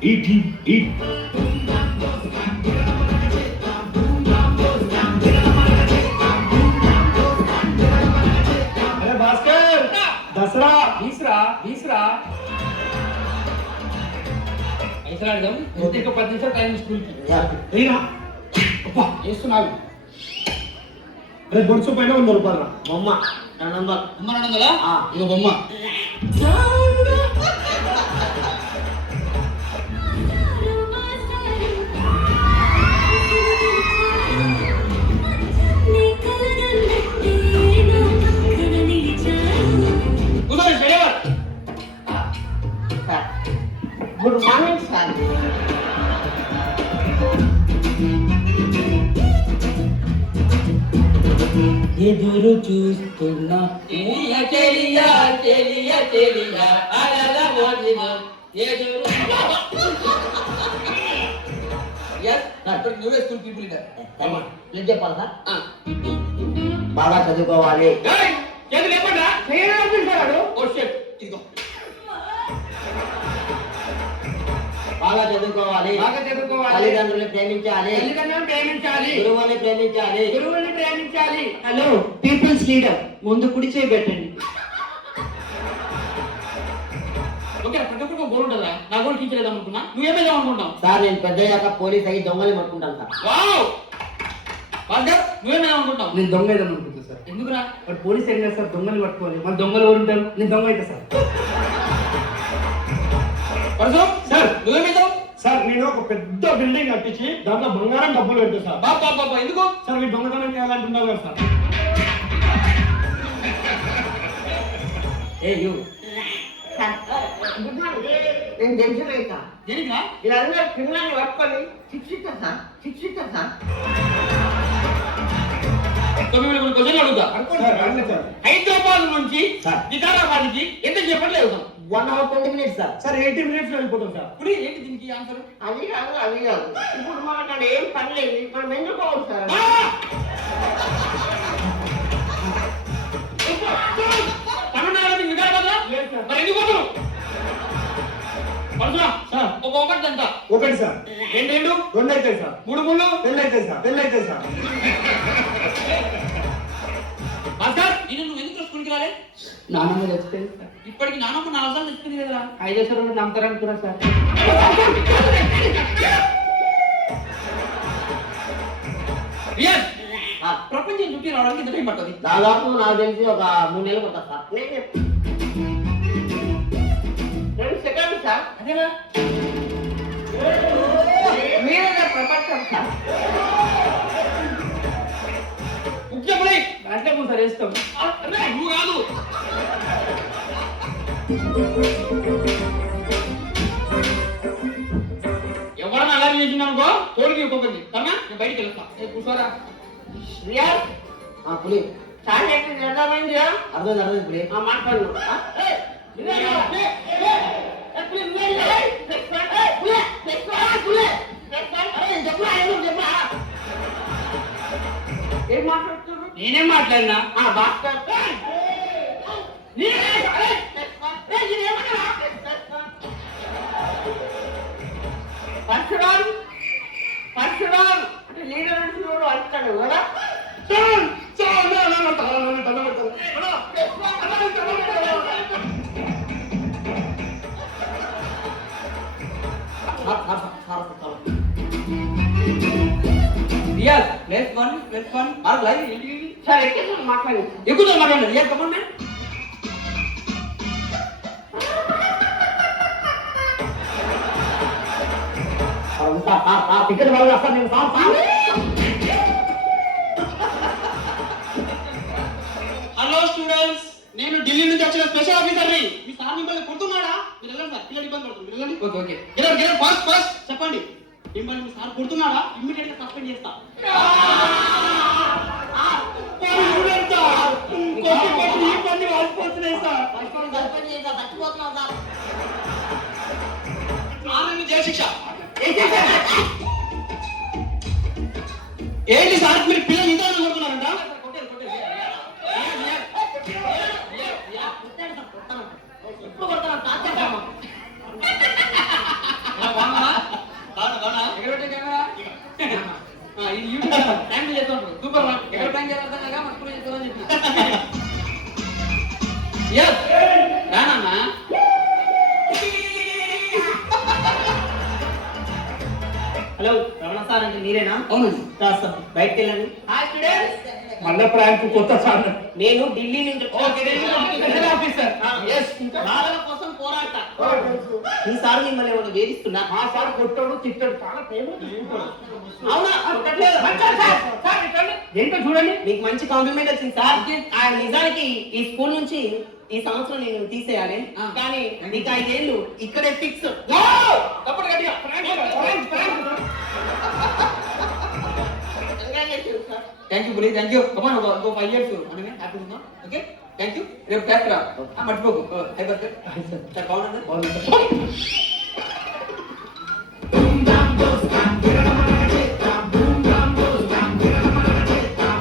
అరే భాస్కర్ దసరా తీసురా తీసురా పైసలు అడదాం ఇంకొక 10 నిమిషాలు టైం స్కూల్కి చేస్తున్నావు. రేపు బొడుచు పైన 100 రూపాయలు బొమ్మ 200 ఇక బొమ్మ గుడ్ మార్నింగ్ సార్. ఎదురు చూస్తున్నా చెలియా చెలియా చెలియా అలల మోదిన ఎదురు నువ్వే స్కూల్ పీపుల్ లీడర్ ఏం చెప్పాలి సార్? బాగా చదువుకోవాలి. బాగా చదువుకోవాలి. తల్లిదండ్రులు ప్రేమించాలి. గురువుని ప్రేమించాలి. హలో పీపుల్స్ లీడర్, ముందు కుడి చేయి పెట్టండి. ఓకే ప్రతి ఒక్కరికి గోల్ ఉంటుందా? నా గోల్ టీచర్ ఏదో అనుకున్నా, నువ్వేమేదో అనుకుంటావు సార్ నేను పెద్దయ్యాక పోలీస్ అయ్యి దొంగలు పట్టుకుంటాను సార్. వావ్ భాస్కర్ నువ్వేమేదో అనుకుంటావు? నేను దొంగ ఏదైనా అనుకుంటా సార్. ఎందుకురా? మరి పోలీస్ ఏం చేస్తారు? దొంగలు పట్టుకోవాలి. మన దొంగలు ఎవరు ఉంటారు? నేను దొంగ అయితే సార్. సార్ నువ్వేమేదో? సార్ నేను ఒక పెద్ద బిల్డింగ్ కట్టించి దాంట్లో బంగారం డబ్బులు పెట్టు సార్. బాబా ఎందుకు? సార్ మీరు దొంగతనం చేయాలంటున్నారు కదా సార్. నేను తెలిసినాక దేనికా? వీళ్ళందరూ పిల్లల్ని పట్టుకొని శిక్షిస్తా సార్. మిమ్మల్ని క్వశ్చన్ అడుగుతా. సార్ హైదరాబాద్ నుంచి సార్. వికారాబాద్కి ఎంత చెప్పట్లేదు 1 hour 20 minutes sir. Sir 80 minutes లో వెళ్ళిపోతాం సార్. ఇప్పుడు ఏంటి దీనికి ఆన్సర్? అది కాదు. ఇప్పుడు మనకు అక్కడ ఏం పని లేదు. మనం ఎందుకు పోవాలి సార్? తమిళనాడు వికారాబాద్ లేదు సార్. మరి ఎందుకు పోతారు? సార్ ఒక ఒకటి అంట ఒకటి సార్. రెండు రెండు అయితే సార్. మూడు ముళ్ళు పెళ్ళైతే సార్. భాస్కర్ నేను నువ్వు ఎందుకు స్కూల్కి రాలే? నాన్నమ్మ చచ్చిపోయింది సార్. ఇప్పటికి నాన్నమ్మ 4 సార్లు తెచ్చుకుంది కదా. 5 సార్లు నమ్ముతారనుకున్నా సార్. రియల్ ప్రపంచం చుట్టి రావడానికి ఎంత టైం పడుతుంది? దాదాపు నాకు తెలిసి ఒక 3 నెలలు పడుతుంది సార్. 2 seconds sir. అదేనా? మీరే ప్రపంచం సార్. ముఖ్యమని అంటే సార్ వేస్తాం. నువ్వు కాదు. ఎవరన్నా అలా చేసిందనుకో తోడికి ఒక్కొక్కరిని సరేనా? నేను బయటికి వెళ్తా. కూర్చోరా. రియల్ పులి సార్ చెప్పింది అర్థమైంది. అర్థమైంది పులి. మాట్లాడు. ఏం మాట్లాడుతున్నారు? నేనేం మాట్లాడినా? భాస్కర్ పరశురామ్ అంటే లీడర్ అంటున్నాడు అంటాడు కదా. రియల్ +1 మార్క్ లైవ్ ఏంటి? సార్ ఎక్కడ మాట్లాడి ఎక్కువ మాట్లాడండి. రియల్ కమన్ టికెట్ వాళ్ళు వస్తారు. నేను సార్ హలో స్టూడెంట్స్, నేను ఢిల్లీ నుంచి వచ్చిన స్పెషల్ ఆఫీసర్ని. మీ సార్ మిమ్మల్ని కొడుతున్నాడా? మీరు వెళ్ళండి సార్, పిల్లలు ఇబ్బంది పడుతుంది. వెళ్ళండి. ఓకే గెలర్ ఫాస్ట్ చెప్పండి. మిమ్మల్ని మీ సార్ కొడుతున్నాడా? ఇమ్మీడియట్ గా సస్పెండ్ చేస్తా. జయశిక్ష ఏంటి సార్ మీరు పిల్లలు ఇంత కొడుతున్నారంట? ఎప్పుడు కొడతాను సూపర్ రా. ఎక్కడ ప్లాన్ చేయాలి అర్థం కాక మర్చిపోయి చెప్తామని చెప్పిన. Yes. రానమ్మా. హలో రమణ సార్ అంటే మీరేనా? అవునండి. కాస్త బయటకు వెళ్ళండి. హాయ్ స్టూడెంట్స్, మళ్ళా ప్రాంక్ కొత్త సార్ నేను ఢిల్లీ నుంచి ఓకే, స్పెషల్ ఆఫీసర్. Yes. బాలల కోసం పోరాట. ఈ సార్ మిమ్మల్ని ఏమైనా వేధిస్తున్నా? ఆ సార్ కొట్టాడు తిట్టాడు చాలా ప్రేమ అవునా? కొట్టట్లేదు. ఏంటో చూడండి. మీకు మంచి కాంప్లిమెంట్ వచ్చింది సార్. ఆ నిజానికి ఈ స్కూల్ నుంచి ఈ సంవత్సరం నేను తీసేయాలి, కానీ నీకు 5 ఏళ్ళు ఇక్కడే ఫిక్స్. తప్పదు గట్టిగా. Thank you bully, thank you. Come on go 5 years మనమే హ్యాపీ ఉందాం. Okay, thank you. రేపు క్లాస్ రా, మర్చిపోకు. High birthday sir. బాగుందా?